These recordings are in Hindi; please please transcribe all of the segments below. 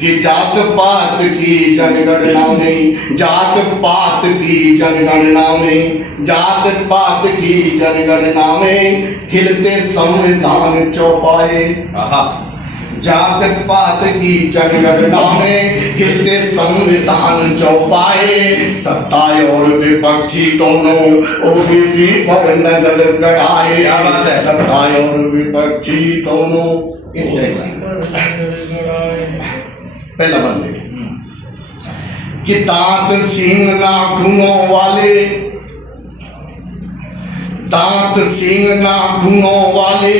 कि जात पात की जनगणना में, जात पात की जनगणना में, जात पात की जनगणना में हिलते संविधान चौपाए। जात पात की जनगणना में हिलते संविधान चौपाए। सत्ता और विपक्षी दोनों ओबीसी पर नजर गड़ाए। सत्ता और विपक्षी दोनों पहला बंद कि दांत सींग नाखूनों वाले, दांत सींग नाखूनों वाले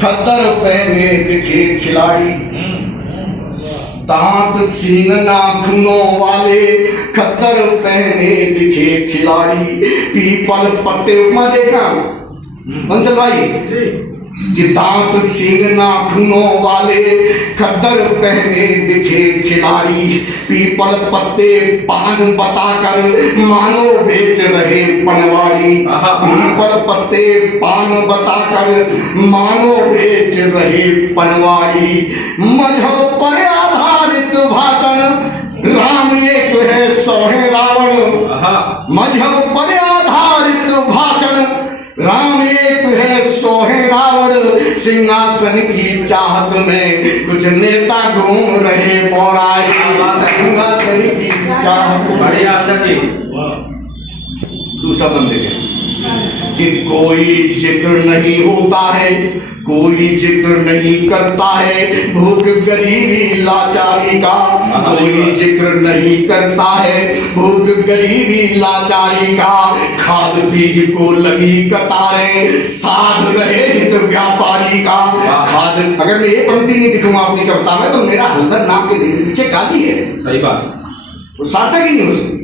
खद्दर पहने दिखे खिलाड़ी। दांत सींग नाखूनों वाले खद्दर पहने दिखे खिलाड़ी। पीपल पत्ते उपमा देखना बंसल भाई कि दांत सींग नाखूनों वाले खद्दर पहने दिखे खिलाड़ी। पीपल पत्ते पान बताकर मानो बेच रहे पनवाड़ी। पीपल पत्ते पान बताकर मानो बेच रहे पनवाड़ी। मजहब पर आधारित भाषण राम एक है सौ है रावण। मजहब पर आधारित भाषण राम एक है सौ है रावण। सिंहासन की चाहत में कुछ नेता घूम रहे पौराई। सिंहासन की चाहत बढ़िया। दूसरा बंदे कि कोई जिक्र नहीं होता है, कोई जिक्र नहीं करता है भूख गरीबी लाचारी का। कोई जिक्र नहीं करता है भूख गरीबी लाचारी का। खाद बीज को लगी कतारें साध रहे हित व्यापारी का। खाद अगर मैं ये पंक्ति नहीं दिखूंगा अपनी कविता में तो मेरा हल्दर नाम के पीछे गाली है। सही बात, वो सार्थक ही नहीं हो सकती।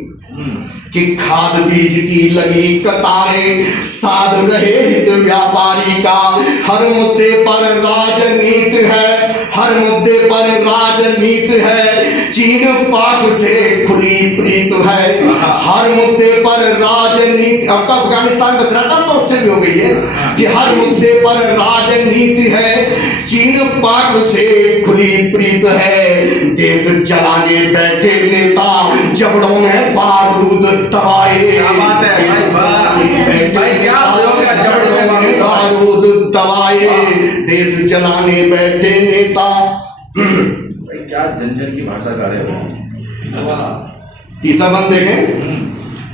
कि खाद बीज की लगी कतारें साध रहे हित व्यापारी का। हर मुद्दे पर राजनीति है, हर मुद्दे पर राजनीति है। चीन पाक से खुली प्रीत है। हर मुद्दे पर राजनीति, अब तो अफगानिस्तान बच रहा था तो उससे भी हो गई है कि हर मुद्दे पर राजनीति है। चीन पाक से खुली प्रीत है। देश जलाने बैठे नेता जबड़ों में बारूद दबाए। बारूद दबाए देश जलाने बैठे नेता। क्या जंजन की भाषा गा रहे हो। तीसरा बंद देखें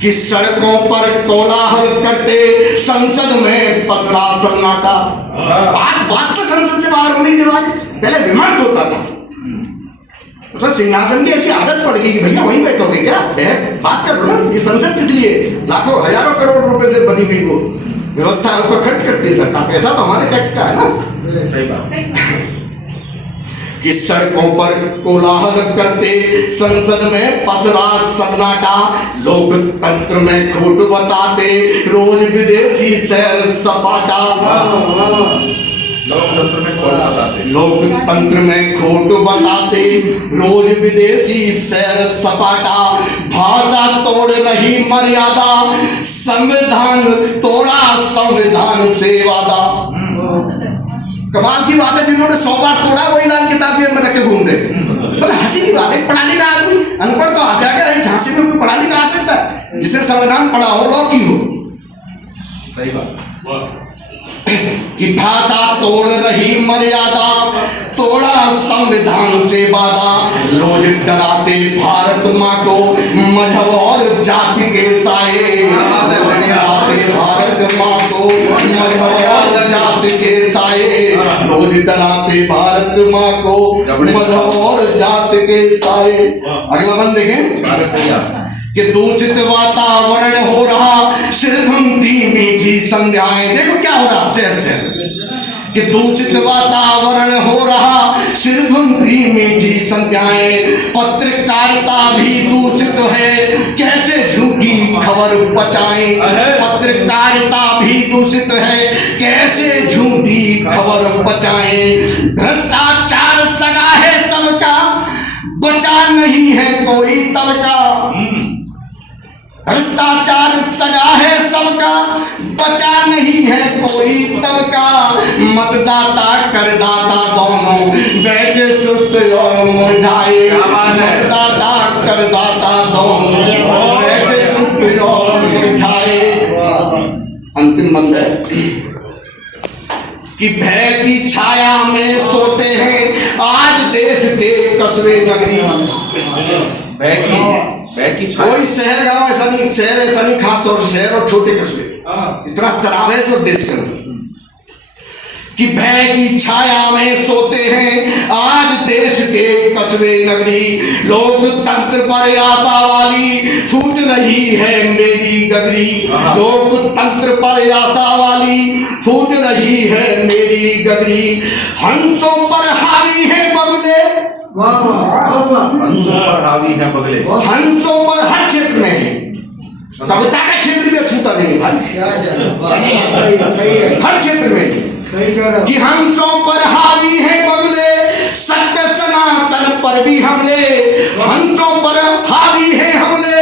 कि सड़कों पर कोलाहल करते संसद में पसरा सन्नाटा। बात बात तो संसद से बाहर होने के बाद पहले विमर्श होता था। तो सिंहासन की ऐसी आदत पड़ गई कि भैया वहीं बैठोगे क्या, बात कर लो ना। ये संसद किस लिए लाखों हजारों करोड़ रुपए से बनी हुई वो व्यवस्था है, उसको खर्च करती है सरकार। पैसा तो हमारे टैक्स का है ना। सही बात कि सड़कों पर कोलाहल करते संसद में पसरा सन्नाटा। लोकतंत्र में खोट बताते रोज विदेशी सैर सपाटा। लोकतंत्र में खोट बताते रोज विदेशी सैर सपाटा। भाषा तोड़ रही मर्यादा संविधान तोड़ा संविधान से वादा। कमाल की बात है, जिन्होंने 100 बार तोड़ा वही लाल किताब जेब में रख के घूम रहे। मतलब हंसी की बात है। पढ़ा लिखा आदमी अनपढ़ तो आ जाएगा, नहीं झांसी में कोई पढ़ा लिखा आ सकता है जिसने संविधान पढ़ा हो, लॉ की हो। सही बात कि भाषा तोड़ रही मर्यादा तोड़ा संविधान से वादा। लोग डराते भारत माँ को मजहब और जाति के साए। डराते भारत माँ को मजहब और जाति के साए। लोग डराते भारत माँ को मजहब और जाति के साए। अगला बंद देखें कि दूषित वातावरण हो रहा सिर धुनती मीठी संध्याएं। देखो क्या हो रहा शहर से कि दूषित वातावरण हो रहा सिर धुनती मीठी संध्याएं। पत्रकारिता भी दूषित है कैसे झूठी खबर बचाएं। पत्रकारिता भी दूषित है कैसे झूठी खबर बचाएं। भ्रष्टाचार सगा है सबका बचा नहीं है कोई तबका। भ्रष्टाचार सगा है सबका बचा नहीं है कोई तबका। मतदाता करदाता दोनों बैठे सुस्त और मुरझाए। मतदाता करदाता कौन बैठे सुस्त और मुरझाए। अंतिम बंद है कि भय की छाया में सोते हैं आज देश के कस्बे नगरी। भय की छाया। कोई शहर गांव ऐसा नहीं, शहर ऐसा नहीं, खास तौर से शहर और छोटे कस्बे इतना तनाव है इस वक्त देश के अंदर कि भय की छाया में सोते हैं आज देश के कस्बे नगरी। लोकतंत्र पर आशा वाली फूट रही है मेरी गगरी। लोकतंत्र पर आशा वाली फूट रही है मेरी गगरी। हंसों पर हावी है बगले, हंसों पर हावी है बगले। हंसों पर हर क्षेत्र में है, कविता का क्षेत्र भी अछूता नहीं भाई, हर क्षेत्र में कि हंसों पर हावी है बगले, सत्य सनातन पर भी हमले। हंसों पर हावी है हमले,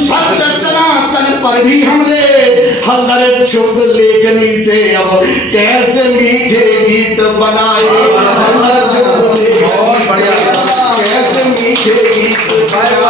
सत्य सनातन पर भी हमले। हल्दर क्षुब्ध लेखनी से अब कैसे मीठे गीत बनाए। हल्दर क्षुब्ध लेखनी से कैसे मीठे गीत बनाए।